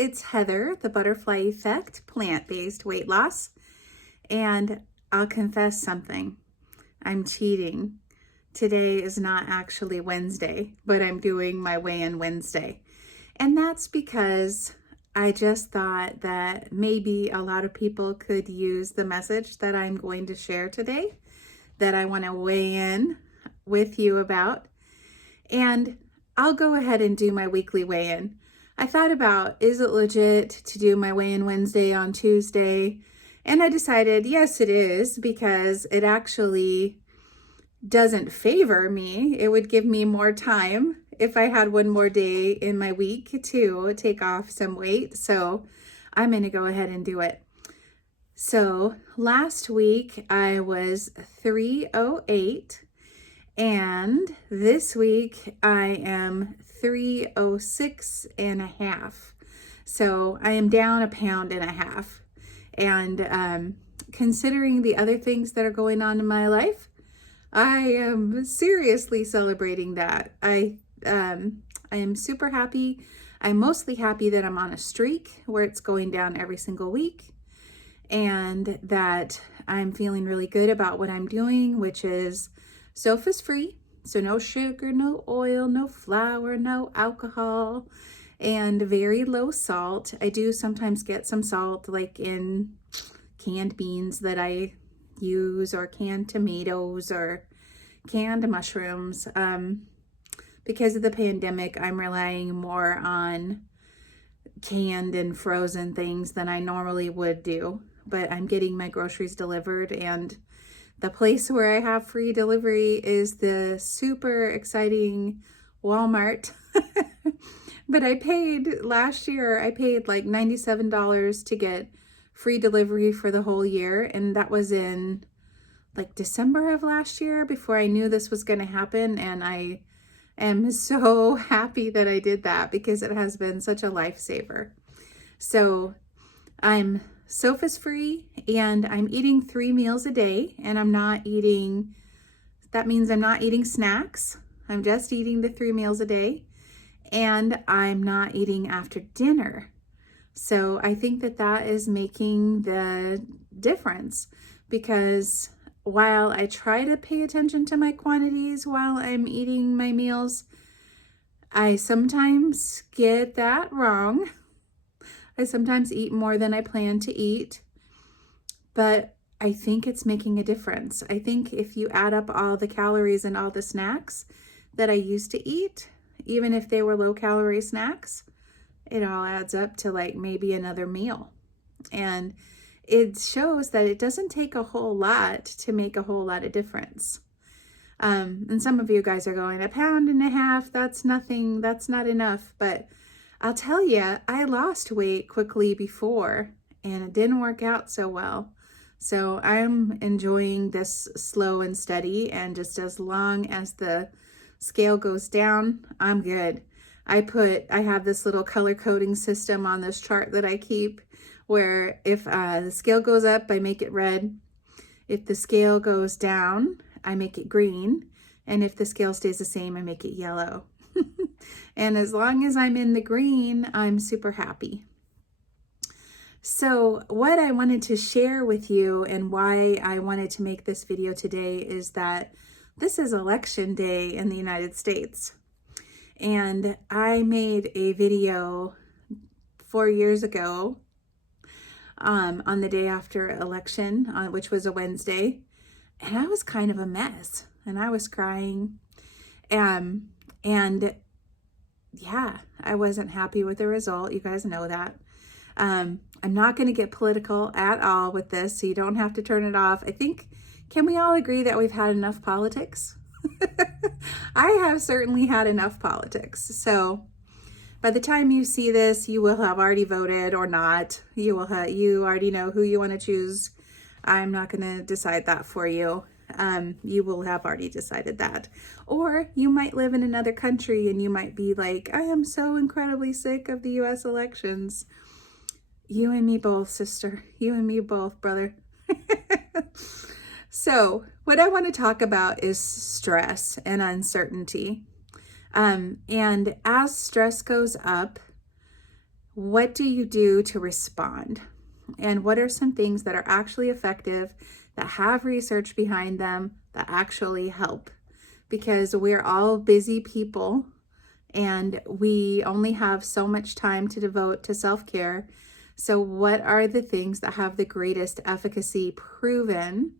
it's Heather, the Butterfly Effect, plant-based weight loss. And I'll confess something. I'm cheating. Today is not actually Wednesday, but I'm doing my weigh-in Wednesday. And that's because I just thought that maybe a lot of people could use the message that I'm going to share today, that I want to weigh in with you about. And I'll go ahead and do my weekly weigh-in. I thought about, is it legit to do my weigh-in Wednesday on Tuesday? And I decided, yes, it is, because it actually doesn't favor me. It would give me more time if I had one more day in my week to take off some weight. So I'm going to go ahead and do it. So last week I was 308. And this week I am 306.5. So I am down 1.5 pounds. And considering the other things that are going on in my life, I am seriously celebrating that. I am super happy. I'm mostly happy that I'm on a streak where it's going down every single week, and that I'm feeling really good about what I'm doing, which is sulfur's free, so no sugar, no oil, no flour, no alcohol, and very low salt. I do sometimes get some salt, like in canned beans that I use, or canned tomatoes, or canned mushrooms. Because of the pandemic, I'm relying more on canned and frozen things than I normally would do, but I'm getting my groceries delivered, and the place where I have free delivery is the super exciting Walmart. But last year, I paid like $97 to get free delivery for the whole year. And that was in like December of last year, before I knew this was going to happen. And I am so happy that I did that, because it has been such a lifesaver. So I'm SOFA's free, and I'm eating 3 meals a day, and that means I'm not eating snacks. I'm just eating the 3 meals a day, and I'm not eating after dinner. So I think that is making the difference, because while I try to pay attention to my quantities while I'm eating my meals, I sometimes get that wrong. I sometimes eat more than I plan to eat, but I think it's making a difference. I think if you add up all the calories and all the snacks that I used to eat, even if they were low-calorie snacks, it all adds up to like maybe another meal. And it shows that it doesn't take a whole lot to make a whole lot of difference. And some of you guys are going, 1.5 pounds, that's nothing, that's not enough. But I'll tell you, I lost weight quickly before, and it didn't work out so well. So I'm enjoying this slow and steady, and just as long as the scale goes down, I'm good. I have this little color coding system on this chart that I keep, where if the scale goes up, I make it red. If the scale goes down, I make it green. And if the scale stays the same, I make it yellow. And as long as I'm in the green, I'm super happy. So what I wanted to share with you, and why I wanted to make this video today, is that this is election day in the United States. And I made a video 4 years ago on the day after election, which was a Wednesday. And I was kind of a mess, and I was crying. And yeah, I wasn't happy with the result. You guys know that. I'm not going to get political at all with this, so you don't have to turn it off. I think, can we all agree that we've had enough politics? I have certainly had enough politics. So by the time you see this, you will have already voted or not. You already know who you want to choose. I'm not going to decide that for you. You will have already decided that. Or you might live in another country and you might be like, I am so incredibly sick of the US elections. You and me both, sister. You and me both, brother. So what I want to talk about is stress and uncertainty. And as stress goes up, what do you do to respond? And what are some things that are actually effective, that have research behind them, that actually help? Because we're all busy people and we only have so much time to devote to self-care. So what are the things that have the greatest efficacy proven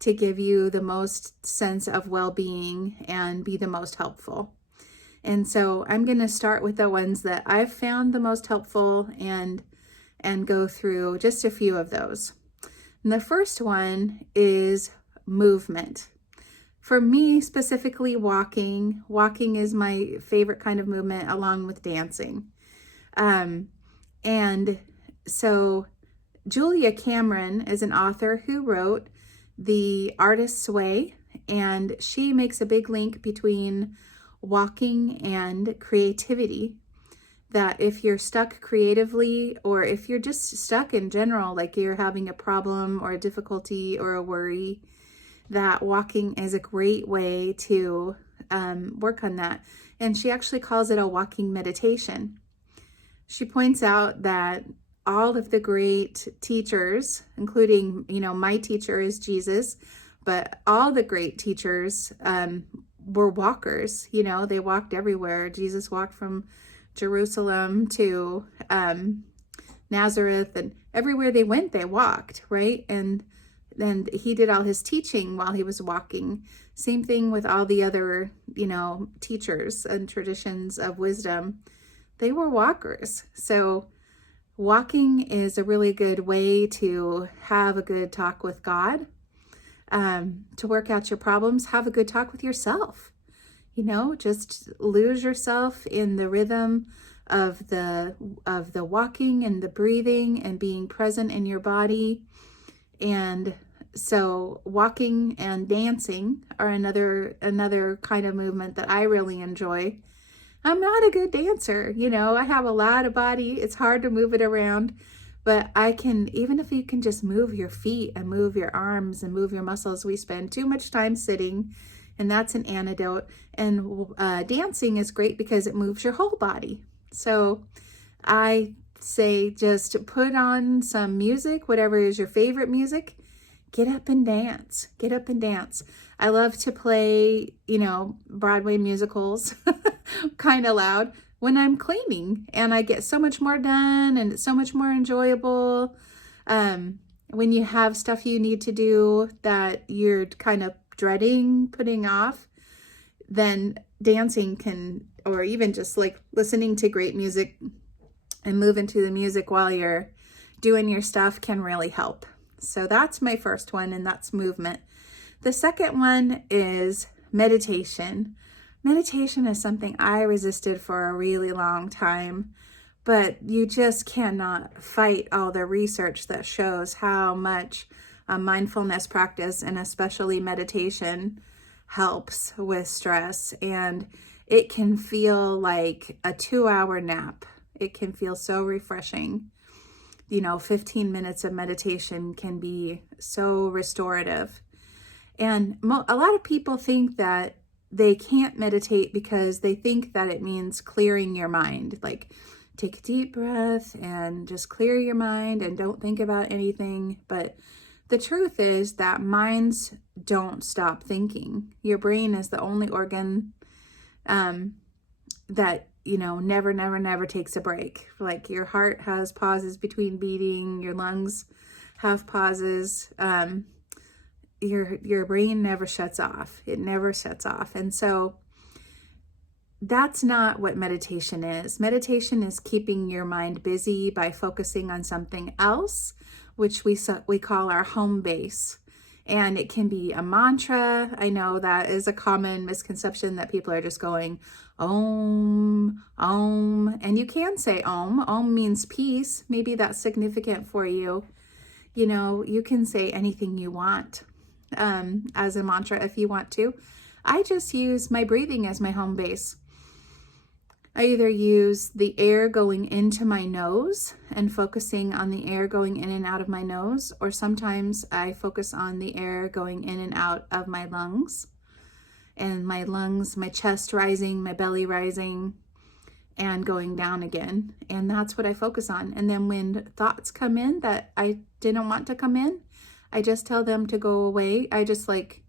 to give you the most sense of well-being and be the most helpful? And so I'm going to start with the ones that I've found the most helpful and go through just a few of those. And the first one is movement. For me, specifically walking. Walking is my favorite kind of movement, along with dancing. And so Julia Cameron is an author who wrote The Artist's Way, and she makes a big link between walking and creativity. That if you're stuck creatively, or if you're just stuck in general, like you're having a problem or a difficulty or a worry, that walking is a great way to work on that. And she actually calls it a walking meditation. She points out that all of the great teachers, including, my teacher is Jesus, but all the great teachers were walkers. They walked everywhere. Jesus walked from Jerusalem to Nazareth, and everywhere they went, they walked, right? And then he did all his teaching while he was walking. Same thing with all the other, teachers and traditions of wisdom. They were walkers. So walking is a really good way to have a good talk with God, to work out your problems, have a good talk with yourself. Just lose yourself in the rhythm of the walking and the breathing and being present in your body. And so walking and dancing are another kind of movement that I really enjoy. I'm not a good dancer, I have a lot of body. It's hard to move it around, but I can, even if you can just move your feet and move your arms and move your muscles. We spend too much time sitting, and that's an antidote. And dancing is great because it moves your whole body. So I say just put on some music, whatever is your favorite music. Get up and dance. Get up and dance. I love to play, Broadway musicals kind of loud when I'm cleaning, and I get so much more done and it's so much more enjoyable. When you have stuff you need to do that you're kind of dreading putting off, then dancing can, or even just like listening to great music and moving to the music while you're doing your stuff can really help. So that's my first one, and that's movement. The second one is meditation. Meditation is something I resisted for a really long time, but you just cannot fight all the research that shows how much a mindfulness practice, and especially meditation, helps with stress. And it can feel like a 2-hour nap. It can feel so refreshing. 15 minutes of meditation can be so restorative. And a lot of people think that they can't meditate because they think that it means clearing your mind. Like, take a deep breath and just clear your mind and don't think about anything. But the truth is that minds don't stop thinking. Your brain is the only organ that never takes a break. Like, your heart has pauses between beating, your lungs have pauses. Your brain never shuts off. It never shuts off. And so that's not what meditation is. Meditation is keeping your mind busy by focusing on something else, which we call our home base. And it can be a mantra. I know that is a common misconception, that people are just going, Om, Om. And you can say Om. Om means peace. Maybe that's significant for you. You can say anything you want as a mantra if you want to. I just use my breathing as my home base. I either use the air going into my nose and focusing on the air going in and out of my nose, or sometimes I focus on the air going in and out of my lungs. And my lungs, my chest rising, my belly rising. and going down again. And that's what I focus on. And then when thoughts come in that I didn't want to come in, I just tell them to go away. I just like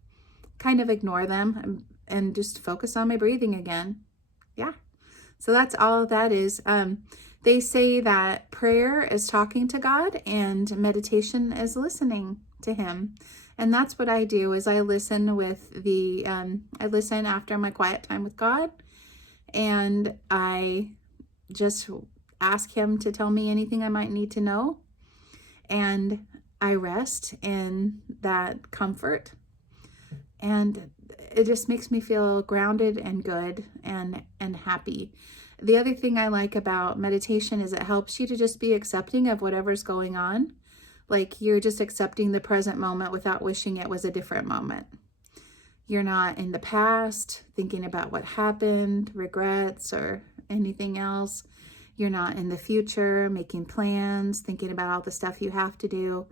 kind of ignore them and just focus on my breathing again. Yeah. So that's all that is. They say that prayer is talking to God and meditation is listening to him. And that's what I do is I listen I listen after my quiet time with God, and I just ask him to tell me anything I might need to know. And I rest in that comfort. And it just makes me feel grounded and good and happy. The other thing I like about meditation is it helps you to just be accepting of whatever's going on. Like you're just accepting the present moment without wishing it was a different moment. You're not in the past thinking about what happened, regrets, or anything else. You're not in the future making plans, thinking about all the stuff you have to do.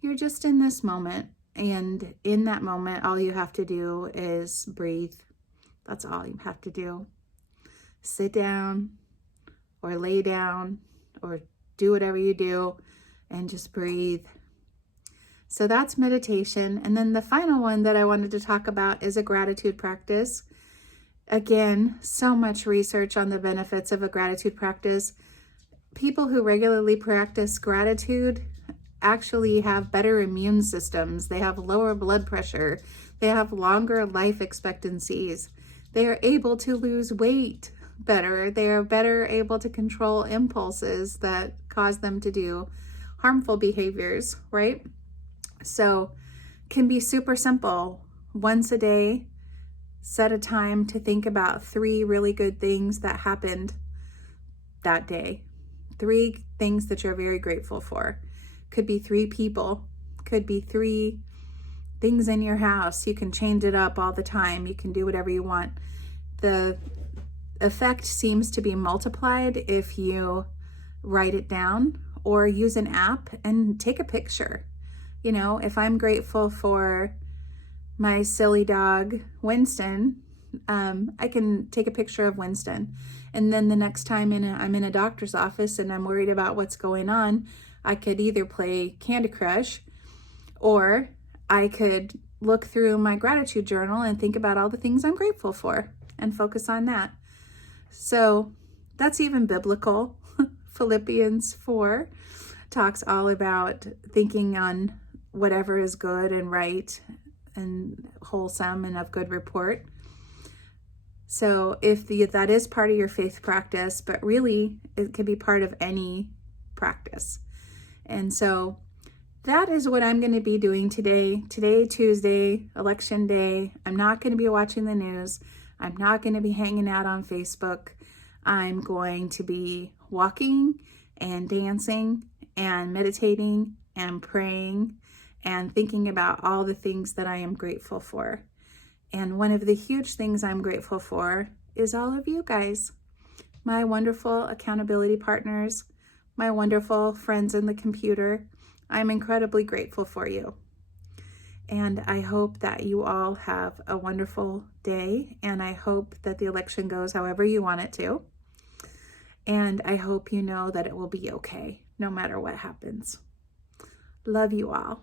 You're just in this moment. And in that moment, all you have to do is breathe. That's all you have to do. Sit down or lay down or do whatever you do and just breathe. So that's meditation. And then the final one that I wanted to talk about is a gratitude practice. Again, so much research on the benefits of a gratitude practice. People who regularly practice gratitude actually have better immune systems. They have lower blood pressure. They have longer life expectancies. They are able to lose weight better. They are better able to control impulses that cause them to do harmful behaviors, right? So can be super simple. Once a day, set a time to think about 3 really good things that happened that day. 3 things that you're very grateful for. Could be 3 people, could be 3 things in your house. You can change it up all the time. You can do whatever you want. The effect seems to be multiplied if you write it down or use an app and take a picture. You know, if I'm grateful for my silly dog, Winston, I can take a picture of Winston. And then the next time I'm in a doctor's office and I'm worried about what's going on, I could either play Candy Crush or I could look through my gratitude journal and think about all the things I'm grateful for and focus on that. So that's even biblical. Philippians 4 talks all about thinking on whatever is good and right and wholesome and of good report. So if that is part of your faith practice, but really it can be part of any practice. And so that is what I'm going to be doing today. Today, Tuesday, election day. I'm not going to be watching the news. I'm not going to be hanging out on Facebook. I'm going to be walking and dancing and meditating and praying and thinking about all the things that I am grateful for. And one of the huge things I'm grateful for is all of you guys, my wonderful accountability partners, my wonderful friends in the computer. I'm incredibly grateful for you. And I hope that you all have a wonderful day. And I hope that the election goes however you want it to. And I hope you know that it will be okay, no matter what happens. Love you all.